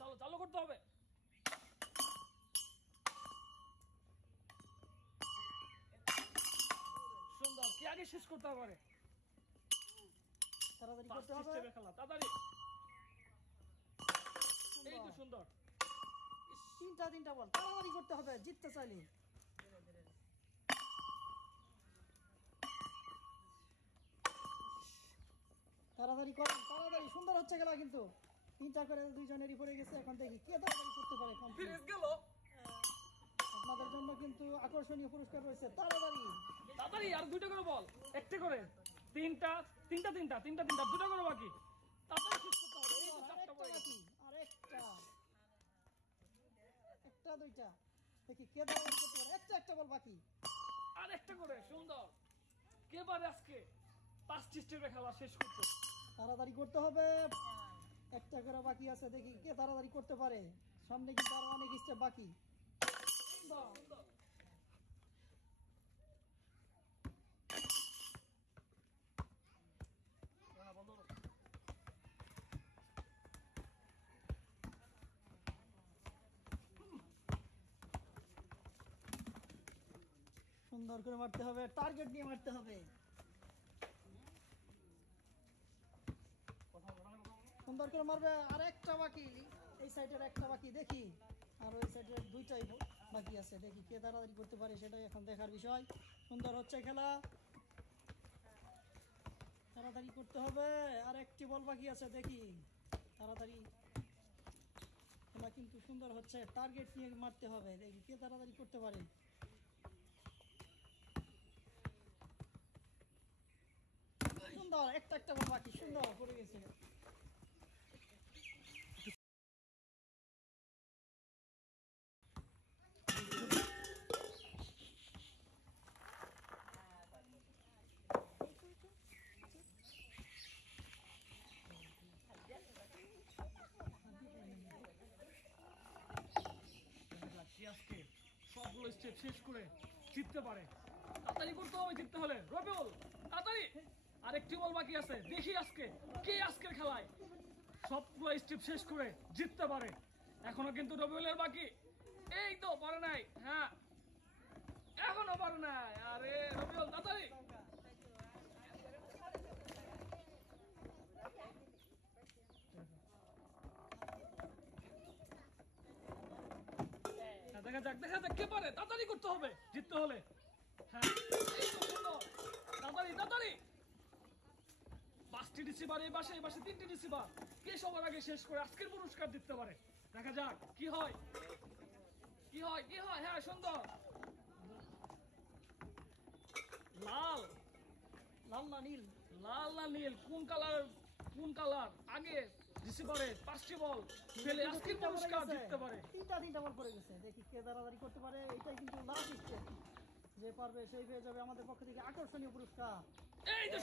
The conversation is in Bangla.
চালু চালু করতে হবে। সুন্দর, কি আগে শেষ করতে হবে? তাড়াতাড়ি করতে হবে। খেলা তাড়াতাড়ি। এই তো সুন্দর। তিনটা বল তাড়াতাড়ি করতে হবে জিততে চাইলে। তাড়াতাড়ি করেন, তাড়াতাড়ি। সুন্দর হচ্ছে খেলা কিন্তু 3-4 করে দুইজনেরই পড়ে গেছে। এখন দেখি কে তাড়াতাড়ি করতে পারে। ফিনিশ গেল। আপনাদের জন্য কিন্তু আকর্ষণীয় পুরস্কার রয়েছে। তাড়াতাড়ি তাড়াতাড়ি, আর দুইটা করে বল, একটা করে। তিনটা, দুটো করে বাকি। তাড়াতাড়ি শেষ করতে হবে। এই তো চারটা পড়ে গেছে। একটা দুইটা দেখি কে তাড়াতাড়ি করতে পারে। একটা বল বাকি। আর একটা করে। সুন্দর। কে পারে আজকে 5টি স্টেপে খেলা শেষ করতে? তাড়াতাড়ি করতে হবে। একটা করে বাকি আছে, দেখি কে তাড়াতাড়ি করতে পারে। সামনে কিন্তু আরো অনেক স্টেপ বাকি। সুন্দর করে মারতে হবে, টার্গেট নিয়ে মারতে হবে। সুন্দর করে মারবে। আর একটা বাকি, এই সাইডের একটা বাকি। দেখি আর ওই সাইডের দুইটাই বাকি আছে। দেখি কে তাড়াতাড়ি করতে পারে, সেটাই এখন দেখার বিষয়। সুন্দর হচ্ছে খেলা, তাড়াতাড়ি করতে হবে। আর একটি বল বাকি আছে, দেখি তাড়াতাড়ি। খেলা কিন্তু সুন্দর হচ্ছে, টার্গেট নিয়ে মারতে হবে। দেখি কে তাড়াতাড়ি করতে পারে। সুন্দর, একটা বল বাকি। সুন্দর পড়ে গেছে। আজকে সবগুলো স্টেপ শেষ করে জিততে পারে। তাড়াতাড়ি করতে হবে জিততে হলে। রবিউল তাড়াতাড়ি, আরেকটি বল বাকি আছে। দেখি আজকে কে আজকের খেলায় সবগুলো স্টেপ শেষ করে জিততে পারে। এখনো কিন্তু রবিউলের বাকি। এই তো পারে নাই। হ্যাঁ, এখনো পারে নাই। আরে রবিউল তাড়াতাড়ি। দেখা যাক কে পারে। তাড়াতাড়ি করতে হবে জিততে হলে। হ্যাঁ, তাড়াতাড়ি। 5টি রিসিভার এই পাশে 3টি রিসিভার। কে সবার আগে শেষ করে আজকের পুরস্কার দিতে পারে? দেখা যাক কি হয়। হ্যাঁ সুন্দর। লাল না নীল, কোন কালার আগে রিসিভারে 5টি বল ফেলে আজকের পুরস্কার জিততে পারে? তিনটা বল পড়ে গেছে। দেখি কে তাড়াতাড়ি করতে পারে। এটাই কিন্তু লাস্ট স্টেপ। যে পারবে সেই পেয়ে যাবে আমাদের পক্ষ থেকে আকর্ষণীয় পুরস্কার। এই তো